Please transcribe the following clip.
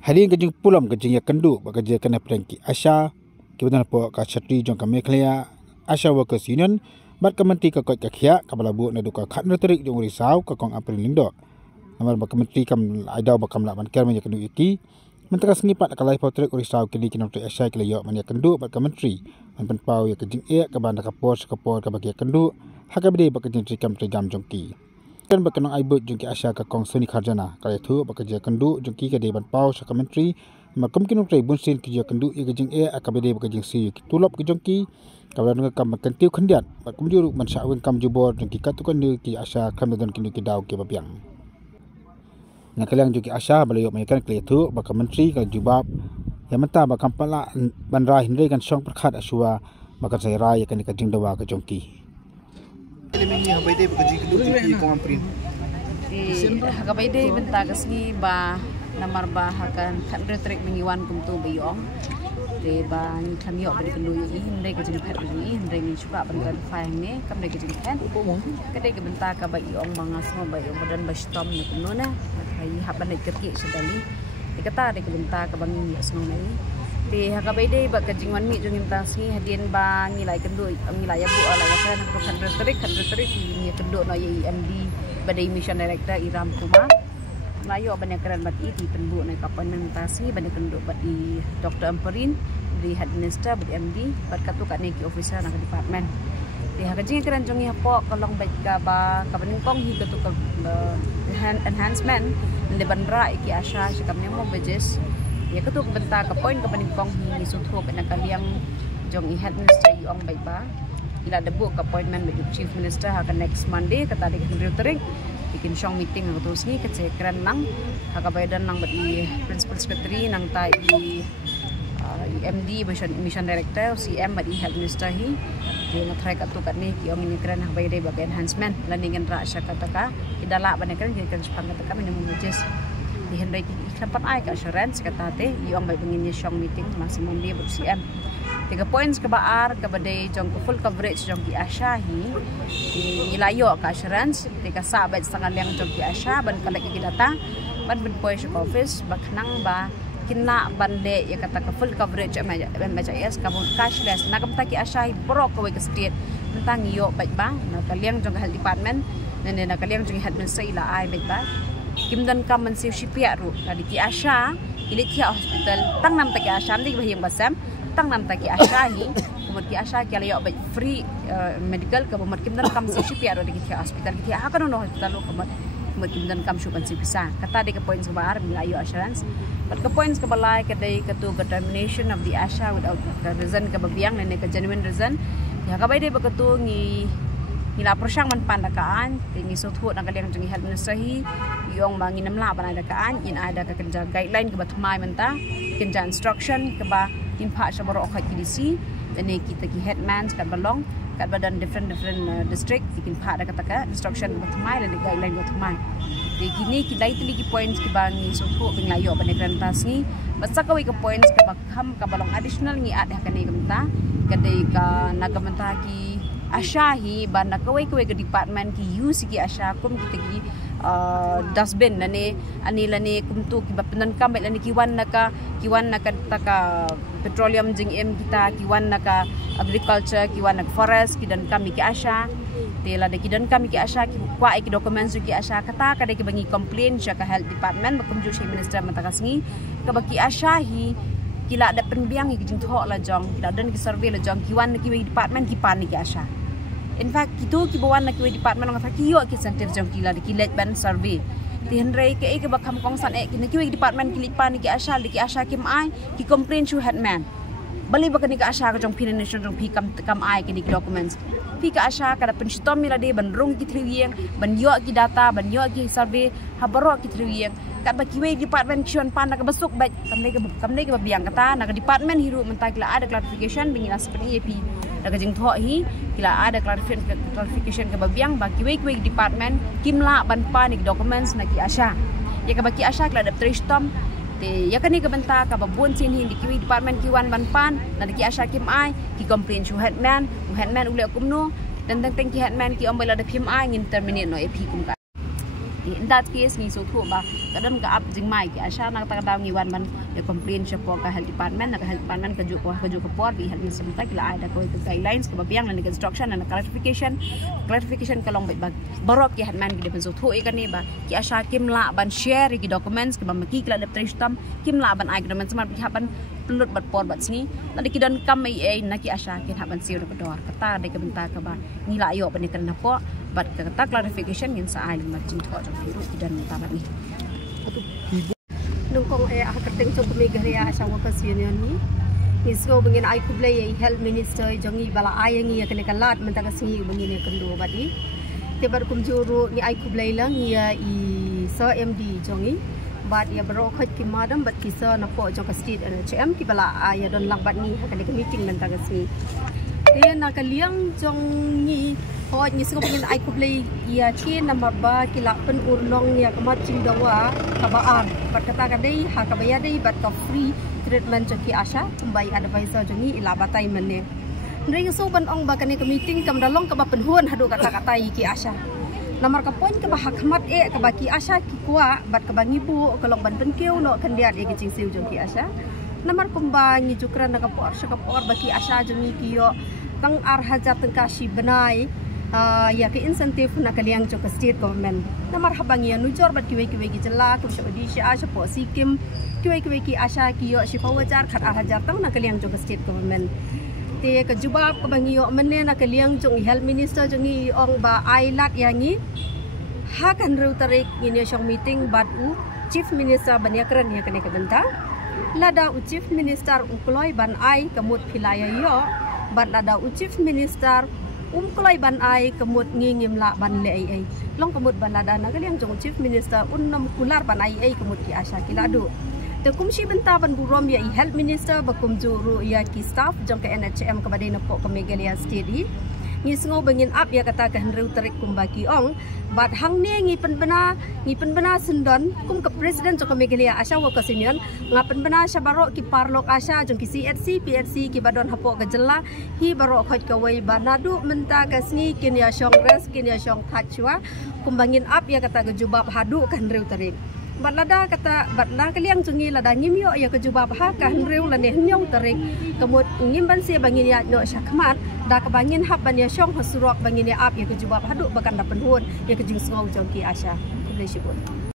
Hari ini kejeng pulam kejeng ya kendu bekerja kena perengki Asha kebetulan po ka chatri jong ka Meghalaya Asha Workers Union bat kementri ka kot ka khia ka balabu na duka khat terik jong risau ka kong April lindo namar ba kementri kam aidau ba kam la ban ker men kendu iki mentera sengipat ka lai potrik risau kini kena tu Asha kila yo man ya kendu bat kementri man penpau ya kejeng e ka ban ka pos ka por ka bagi kendu hakabide ba kejeng trikam trigam jongki kan berkenang aibut jungki Asha ka kong Soni Kharjana kala itu bekerja kendu jungki ka deban pau sa kementri makum kinu trai bunsin kerja kendu i kejing e akabede bekerja si tulop ke jungki kabla dengan kam kentiu khendiat makum juru man sa wen kam jubor jungki katukan ni ki Asha khamdon kinu ki dau ke babiang nakalang jungki Asha balayo mayakan kala itu ba kementri ka jubab yang menta ba kampala banra hindai kan song perkhat asua makan saya raya kan ka jing dawa ka jungki Ini habai deh bekerja di kong April. Habai deh bentar kesini bah namar bah akan kan retrik mengiwan kumtu bayong. De bah ni kami yok pada kendu ini hindai kerja pet ini hindai ni juga bentar file ni kami kerja pet. Kedai ke bentar ke bayong mangas semua bayong badan bastom ni kendu na. Hai haban nak kerja sedali. Dikata de ke bentar ke bangi semua ni. Di hakabai deh bak kejingan mi jungin tasi hadian bang nilai kendu nilai abu ala kan kan retrik ni kendu no IMD badai mission director Iram Kumar layo banyak keran bat itu penbu na kapan tasi banyak kendu bat di Dr. Amperin di head minister bat MD bat katu kat neki officer nak department di hakajing keran jungi hapo kolong baik ka ba kapan kong hi katu enhancement le bandra iki Asha sikamnya mo bejes ya ketuk bentar ke poin ke peningkong ni sutu ke nakaliang jong head minister yong baik ba ila debu ke appointment with chief minister akan next Monday kata dik kendri tering bikin shong meeting ang terus ni kecekran nang hakabaydan nang bagi principal secretary nang tai MD mission director CM bagi head minister hi dia ngatrai kat tu kat ni yong ini keren hakabayde bagi enhancement landingan ra sya kataka idala banekran kan sepang kataka minimum wages di hendai sempat ai ka assurance kata te yung bay bengin shong meeting masih Monday ber CM 3 points ke baar ke badai jong full coverage jong ki Asha hi di ilayo ka assurance di ka sabet setengah liang jong ki Asha ban kalak ki data ban ben poin shop office baknang ba kina bande ya kata ka full coverage MHIS ka cashless nakamta ki Asha hi pro ka we ka state tentang yo baik ba na kaliang jong health department nene na kaliang jong head minister ila ai baik ba Kimdan kam mensif shipia ru tadi ki Asha Ilithia hospital tang nam ta ki Asha ndi bahiyang basam tang nam ta ki Asha hi kumut ki Asha ki alayo ba free medical ka kumut kimdan kam mensif shipia ru di ki hospital ki ha kan no hospital ru kumut kimdan kam shuban si bisa kata de ke points ke bar milayo assurance but ke points ke balai ke dai ke tu determination of the Asha without the reason ke babiang ne ke genuine reason ya ka bai de ba ke tu ngi nila persang man pandakaan tingi sothut nak kaliang jungi health minister hi yong mangi namla pandakaan in ada ka kerja guideline ke batmai menta kerja instruction ke ba impa sabaro khat kidisi dan kita ki headman kat balong kat badan different district ikin pa ada kata instruction batmai dan guideline batmai di kini kita itli ki points ki bangi sothut binglayo panekran tasni basta ka ke points ke bakham ka balong additional ngi ada ka ni kamta kadai ka nagamanta ki Asha hi bana kawai ke department ki use ki Asha kum kita ki dustbin lani ani lani kum tu ki bapenan kam lani kiwan naka taka petroleum jing em kita kiwan naka agriculture kiwan nak forest ki dan kami ki Asha tela de ki dan kami ki Asha ki kwa ki documents ki Asha kata kada ki bangi complain sya ka health department bakum ju minister matakasngi ka baki Asha hi kila ada penbiang ki jing thok la jong kila dan ki survey la jong kiwan ki department ki pan ki Asha. In fact kito ki bawan na ki department ng kiyo ki center jong kila ki let ban survey ti hendrai ke bakam kong san ki department ki pan ki Asha ki mai ki complain to headman bali ba ni ka Asha ka jong financial jong pi kam ai ki documents pi ka Asha ka da penstom mila de ban rong ki triwieng ban yo ki data ban yo ki survey habaro ki triwieng kat ba ki department kion pan na ka basuk ba kamne ke babiang kata na ka department hiru mentai kila ada clarification bingila seperti AP daga jing tho hi kila ada clarification ke babiang baki we department kimla ban pa ni documents na ki Asha ya ka baki Asha kila da tristom te ya kani ka benta ka babun sin hi di ki department ki wan ban pan na ki Asha kim ai ki complain to headman ule kumno dan teng ki headman ki ombela da pim ai ngin terminate no AP kum ka in that case ni so thu ba kadam ka up jing mai ki asha nak ta daw ngi wan man ya complain siya po ka health department ka ju ko por bi health minister ta kila ada ko guidelines ka biang na instruction na clarification ka long ba barok ki hatman ki depen so thu e kan ni ba ki asha kimla ban share ki documents ka ba maki kila leptristam kimla ban ai documents man bi haban pelut bat por bat sini nanti kidan kam ai na ki asha ki haban siu ko dor kata de ka benta ka ba ni la yo ban kan na po bat kata clarification ngin sa ai macam tu jong hiru kidan tabat ni nung kong akating jong kumigariya asha workers union ni isgo bengin ai kublay health minister jongi bala ayangi kene kalat mentaga singi bengin kendo badi tebar kumjuru ni ai kublay lang ya i so md jongi bat ya bro khot ki madam bat kisa na po jong ka state NHM ki bala aya don lang bat ni kene ka meeting mentaga singi dia na kaliang jong ni hot ni sego bengin ai kublay ya chen na ba kila pen urlong ya kamat cingdawa kabaar bat kata kadai ha kabaya dai bat ka free treatment joki asha kumbai advisor jongi ila batai mane ndring so ban ong ba kani ka meeting kam dalong ka ba penhuan hadu kata-katai ki asha namar ka poin ka ba hakmat ka ba ki asha ki kwa bat ka ba ngibu kalong ban penkeu no kandiat e ki siu jongi asha namar kumba ngi jukran na ka por ba ki asha jongi ki yo tang arhaja tengkashi benai ya ke insentif na kaliang jok state government namar habang ya nujor bat kiwe ki jela ku shodi sha asha po sikim kiwe ki asha ki yo shi pawajar khat arhajar tang na kaliang jok state government te ka jubab ka bangi yo menne na kaliang jong health minister jongi ong ba ailat yangi ha kan ru tarik ini shong meeting bat u chief minister banyakran ya kene ka benta lada u chief minister ukloi ban ai kamut philaya yo bat lada u chief minister kulai ban ai kemut ngingim la ban le ai long kemut ban lada na kaliang jong chief minister unnam kular ban ai kemut ki asha kiladu te kumshi benta ban burom ya health minister bakum juru ya ki staff jong ke NHM ka badai na po ka Megalia Steady ngi sngo bengin up ya kata ka henru tarik kumbaki ong bat hang ne ngi penbena sendon kum ke president jong ka Megalia asha workers union ngapen bena sha barok ki parlok asha jong ki CHC PHC ki badon hapo ka jela hi barok khot ka wei banadu menta ka sngi kin ya shong res kin ya shong thachwa kumbangin up ya kata ka jubab hadu ka henru tarik bat lada kata bat na kaliang jungi lada ngimyo ya ke jubab ha ka henru la ne nyong tarik kemut ngim ban sia bangin ya no syakmat da ka bangin hab ban ya shong hasurok bangin ya up ya ke jubab hadu bakan da penhun ya ke jing sngau jong ki asha kublai shibun